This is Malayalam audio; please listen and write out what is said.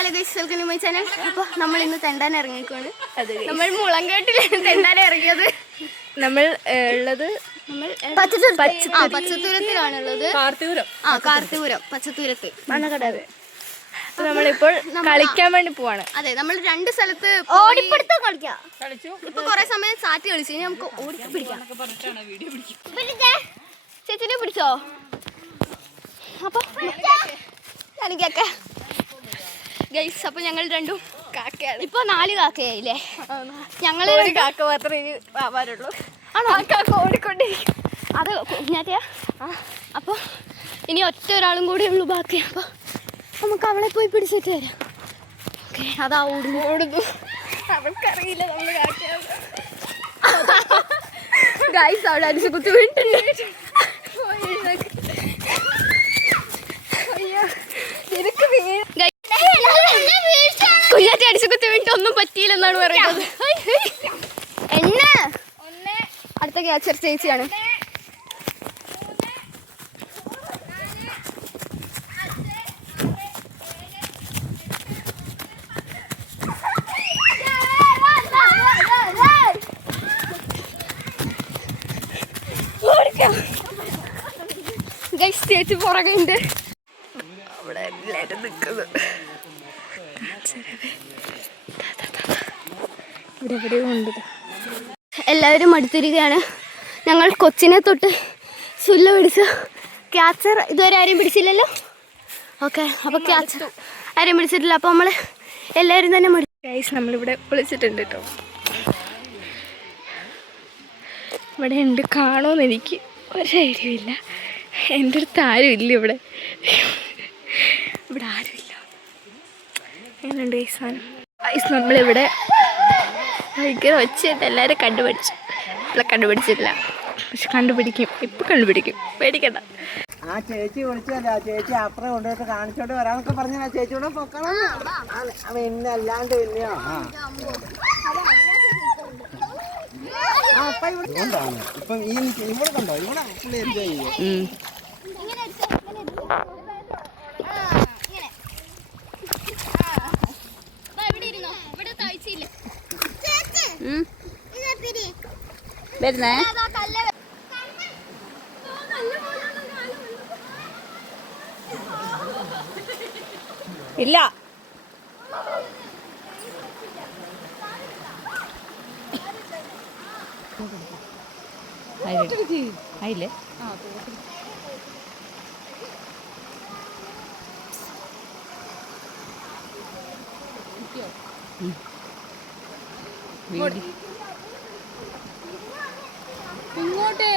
Hello guys, welcome to my channel. അപ്പോൾ നമ്മൾ ഇന്ന് തെണ്ടാൻ ഇറങ്ങിക്കോണ്. നമ്മൾ മുളങ്കാട്ടിലാണ് തെണ്ടാൻ ഇറങ്ങിയത്. നമ്മൾ ഉള്ളത് പച്ചത്തൂരത്തിലാണുള്ളത്. കാർത്തിപുരം പച്ചത്തൂരത്ത് മണ്ണക്കടവ്. നമ്മളിപ്പോൾ കളിക്കാൻ വേണ്ടി പോവാണ്. അതെ, നമ്മൾ 2 സ്ഥലത്ത് കളിച്ചു. ഇപ്പൊ കൊറേ സമയം സാറ്റ് കളിച്ചു. ഇനി നമുക്ക് ഓടിപ്പിടിക്കാം. ചേച്ചിനെ പിടിച്ചോ? അപ്പൊ എനിക്കൊക്കെ ഗൈസ്, അപ്പൊ ഞങ്ങൾ രണ്ടും കാക്കയാണ്. ഇപ്പൊ 4 കാക്കയായില്ലേ? ഞങ്ങള് ഒരു കാക്ക മാത്രമേ ആവാറുള്ളൂ. ആണോ? കാക്ക ഓടിക്കൊണ്ടിരിക്കും. അത് കുഞ്ഞാറ്റയാ. അപ്പൊ ഇനി ഒരാളും കൂടെ ഉള്ളൂ ബാക്കി. അപ്പൊ നമുക്ക് അവളെ പോയി പിടിച്ചിട്ട് വരാം. ഓക്കെ, അതാ ഓടുന്നു. അവൾക്കറിയില്ല നമ്മള് കാക്കയാണ്. ഗൈസ്, അവിടെ അടിച്ചു കുത്തി വീണിട്ടുണ്ട്. കുഞ്ഞാറ്റ അടിച്ചു കുത്തി വീണിട്ട് ഒന്നും പറ്റിയില്ലെന്നാണ് പറയുന്നത്. അടുത്ത ക്യാച്ചർ ചേച്ചിയാണ്. ഗൈസ്, ചേച്ചി പുറകുണ്ട്. അവിടെ എല്ലാവരും നിൽക്കുന്നു. ഇവിടെ എവിടെയോ ഉണ്ട്. എല്ലാവരും അടുത്തിരിക്കുകയാണ്. ഞങ്ങൾ കൊച്ചിനെ തൊട്ട് സുല്ല പിടിച്ചു. ക്യാച്ചർ ഇതുവരെ ആരെയും പിടിച്ചില്ലല്ലോ. ഓക്കെ, അപ്പോൾ ക്യാച്ചർ ആരെയും പിടിച്ചിട്ടില്ല. അപ്പോൾ നമ്മൾ എല്ലാവരും തന്നെ ഗൈസ്, നമ്മളിവിടെ വിളിച്ചിട്ടുണ്ട് കേട്ടോ. ഇവിടെ ഉണ്ട്, കാണുമെന്ന് എനിക്ക് ഒരു ഐഡിയ ഇല്ല. എൻ്റെ അടുത്ത് ആരും ഇല്ല. ഇവിടെ ആരുമില്ല. എങ്ങനെയുണ്ട് ഗൈസ് സാധനം? ഗൈസ്, നമ്മളിവിടെ ഭയങ്കര ഒച്ചയായിട്ട് എല്ലാവരും കണ്ടുപിടിച്ചു. ഇവിടെ കണ്ടുപിടിച്ചില്ല, പക്ഷെ കണ്ടുപിടിക്കും. ഇപ്പം കണ്ടുപിടിക്കും, പേടിക്കണ്ട. ആ ചേച്ചി വിളിച്ചല്ല, ചേച്ചി അപ്പുറം കൊണ്ടുപോയിട്ട് കാണിച്ചോണ്ട് വരാന്നൊക്കെ പറഞ്ഞ ചേച്ചിയോടെ പൊക്കണം. പിന്നെ അല്ലാണ്ട് പിന്നെയോ ഇപ്പം ഈ ഇവിടെ കണ്ടോ, ഇവിടെ പുള്ളി എൻജോയ് ചെയ്യും. വരുന്നേ ഇല്ല. ആയില്ലേ? ഇങ്ങോട്ട്